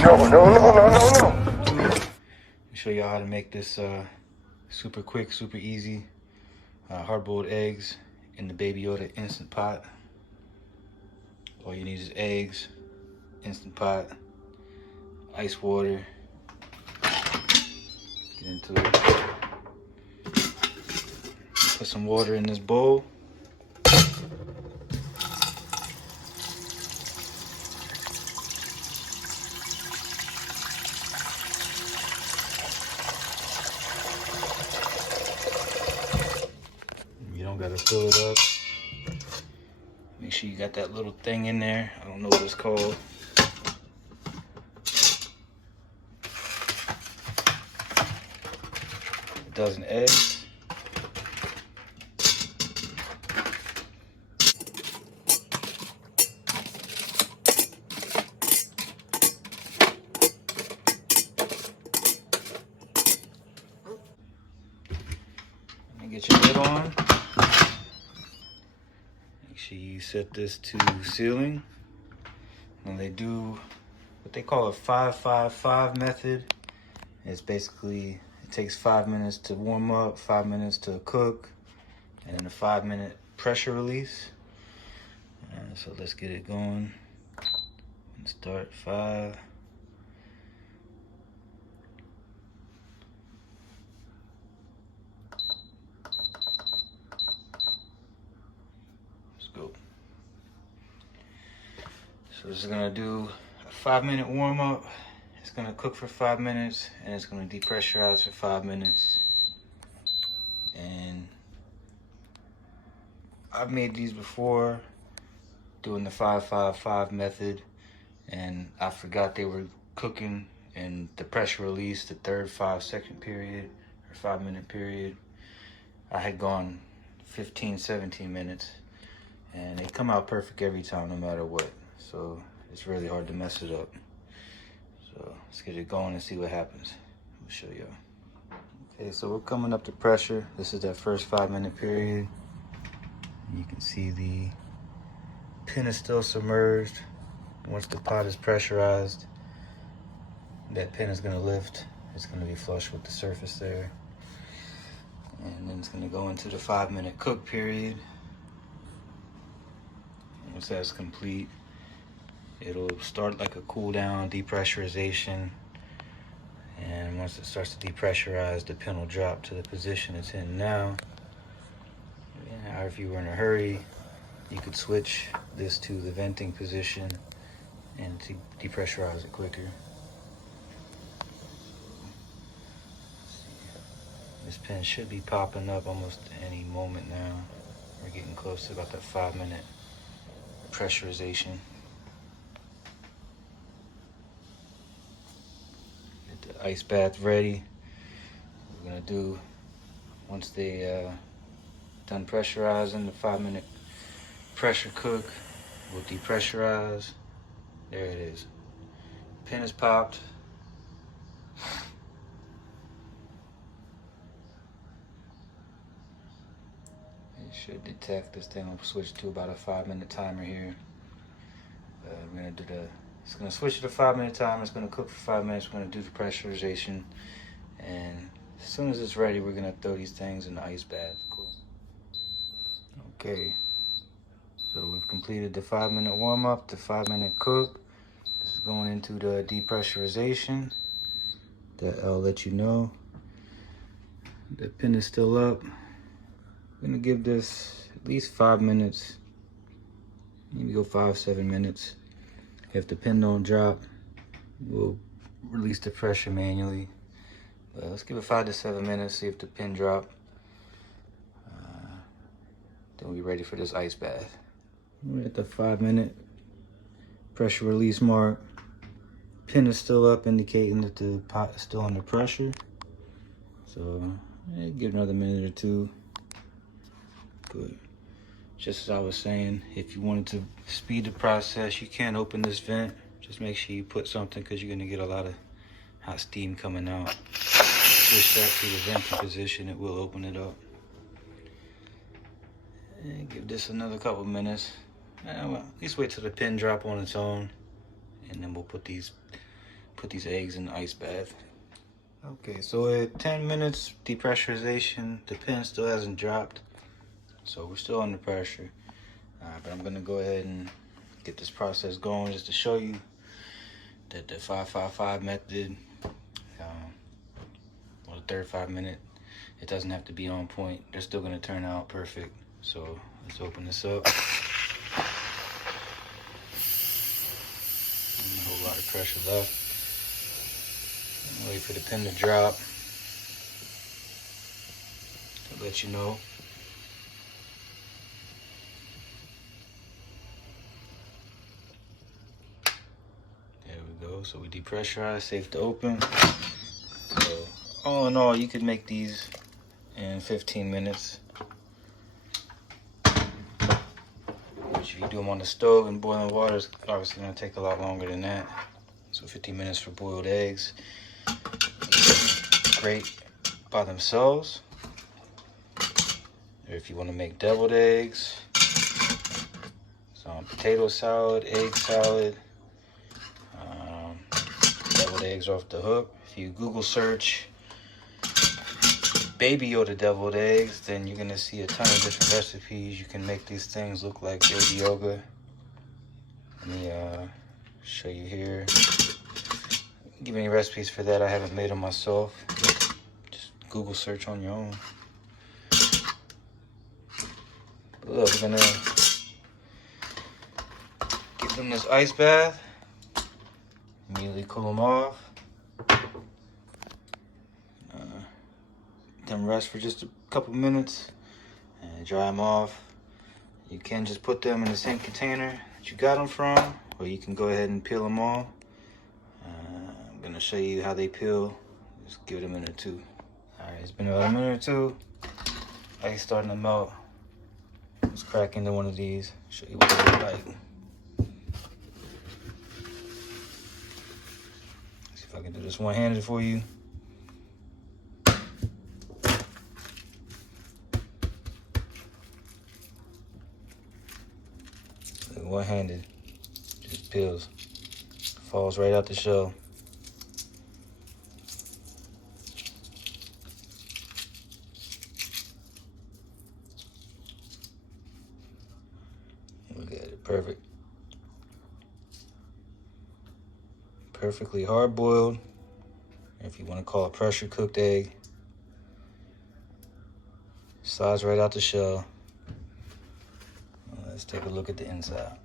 Show y'all how to make this super quick, super easy hard-boiled eggs in the Baby Yoda Instant Pot. All you need is eggs, Instant Pot, ice water. Get into it. Put some water in this bowl. You don't gotta fill it up. Make sure you got that little thing in there. I don't know what it's called. A dozen eggs. And get your lid on. Make sure you set this to sealing. And they do what they call a 5-5-5 method. It's basically, it takes 5 minutes to warm up, 5 minutes to cook, and then a 5-minute pressure release. So let's get it going. And start 5. Let's go. So this is gonna do a 5-minute warm up. It's gonna cook for 5 minutes, and it's gonna depressurize for 5 minutes. And I've made these before doing the 5-5-5 method, and I forgot they were cooking in the pressure release, the third 5-second period or 5-minute period. I had gone 15-17 minutes, and they come out perfect every time, no matter what. So it's really hard to mess it up. So let's get it going and see what happens. I'll show y'all. Okay, so we're coming up to pressure. This is that first 5-minute period. You can see the pin is still submerged. Once the pot is pressurized, that pin is going to lift. It's going to be flush with the surface there. And then it's going to go into the 5-minute cook period. Once that's complete, it'll start like a cool down, depressurization. And once it starts to depressurize, the pin will drop to the position it's in now. Or if you were in a hurry, you could switch this to the venting position and to depressurize it quicker. This pin should be popping up almost any moment now. We're getting close to about that 5-minute pressurization. Get the ice bath ready. We're gonna do, once they done pressurizing, the 5-minute pressure cook, we'll depressurize. There it is. Pin is popped. It should detect this thing. I'll switch to about a 5-minute timer here. We're gonna do it's gonna switch to the 5-minute timer. It's gonna cook for 5 minutes. We're gonna do the pressurization. And as soon as it's ready, we're gonna throw these things in the ice bath, of course. Okay, so we've completed the 5-minute warm up, the 5-minute cook. This is going into the depressurization. That I'll let you know. The pin is still up. I'm gonna give this at least 5 minutes. Maybe go 5-7 minutes. If the pin don't drop, we'll release the pressure manually. But let's give it 5 to 7 minutes, see if the pin drop. Then we'll be ready for this ice bath. We're at the 5-minute pressure release mark. Pin is still up, indicating that the pot is still under pressure. So give another minute or two. But just as I was saying, if you wanted to speed the process, you can open this vent. Just make sure you put something, because you're gonna get a lot of hot steam coming out. Switch that to the venting position, it will open it up. And give this another couple minutes. Well, at least wait till the pin drop on its own, and then we'll put put these eggs in the ice bath. Okay, so at 10 minutes depressurization, the pin still hasn't dropped, so we're still under pressure. But I'm gonna go ahead and get this process going just to show you that the 5-5-5 method, or the third 5 minute, it doesn't have to be on point. They're still gonna turn out perfect. So let's open this up. A whole lot of pressure left. Wait for the pin to drop to let you know. There we go. So we depressurize, safe to open. So all in all, you could make these in 15 minutes. Which if you do them on the stove and boiling water, it's obviously going to take a lot longer than that. So 15 minutes for boiled eggs. Great by themselves. Or if you want to make deviled eggs, some potato salad, egg salad, deviled eggs off the hook. If you Google search Baby Yoda deviled eggs, then you're gonna see a ton of different recipes. You can make these things look like Baby Yoga. Let me show you here. Give any recipes for that. I haven't made them myself. Just Google search on your own. But look, we're gonna give them this ice bath. Immediately cool them off. Them rest for just a couple minutes and dry them off. You can just put them in the same container that you got them from, or you can go ahead and peel them all. I'm gonna show you how they peel. Just give it a minute or two. All right, it's been about a minute or two. Ice starting to melt. Let's crack into one of these. Show you what they look like. See if I can do this one-handed for you. One-handed, just peels, falls right out the shell. Look at it, perfect. Perfectly hard-boiled, if you want to call it pressure cooked egg. Slides right out the shell. Let's take a look at the inside.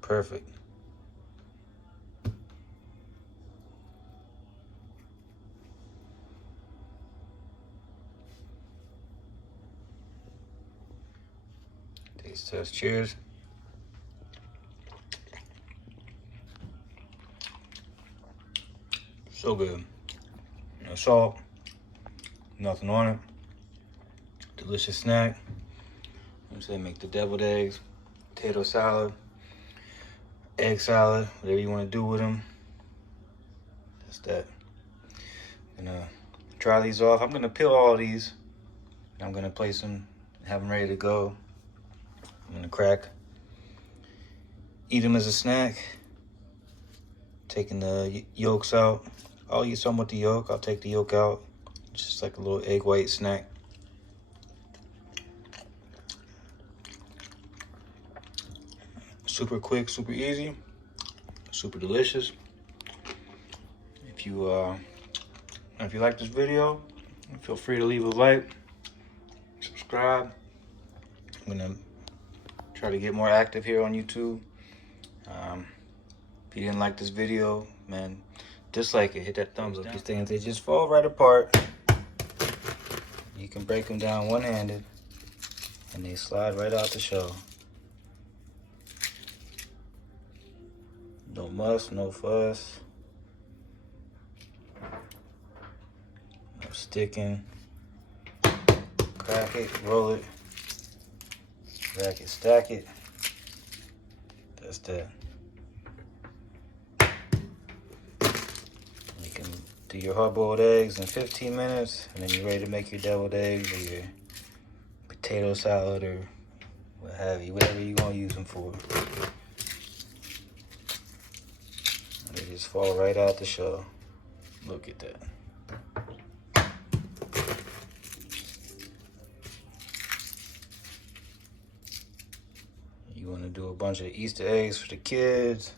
Perfect. Taste test. Cheers. So good. No salt, nothing on it. Delicious snack. I'm saying make the deviled eggs, potato salad, egg salad, whatever you want to do with them. That's that. I'm gonna dry these off. I'm gonna peel all these. I'm gonna place them, have them ready to go. I'm gonna crack. Eat them as a snack. Taking the yolks out. I'll eat some with the yolk. I'll take the yolk out. Just like a little egg white snack. Super quick, super easy, super delicious. If you like this video, feel free to leave a like, subscribe. I'm gonna try to get more active here on YouTube. If you didn't like this video, man, dislike it, hit that thumbs up. These things, they just fall right apart. You can break them down one-handed and they slide right out the shell. No muss, no fuss, no sticking. Crack it, roll it, rack it, stack it. That's that. You can do your hard-boiled eggs in 15 minutes, and then you're ready to make your deviled eggs or your potato salad or what have you, whatever you're gonna use them for. They just fall right out the shell. Look at that. You want to do a bunch of Easter eggs for the kids.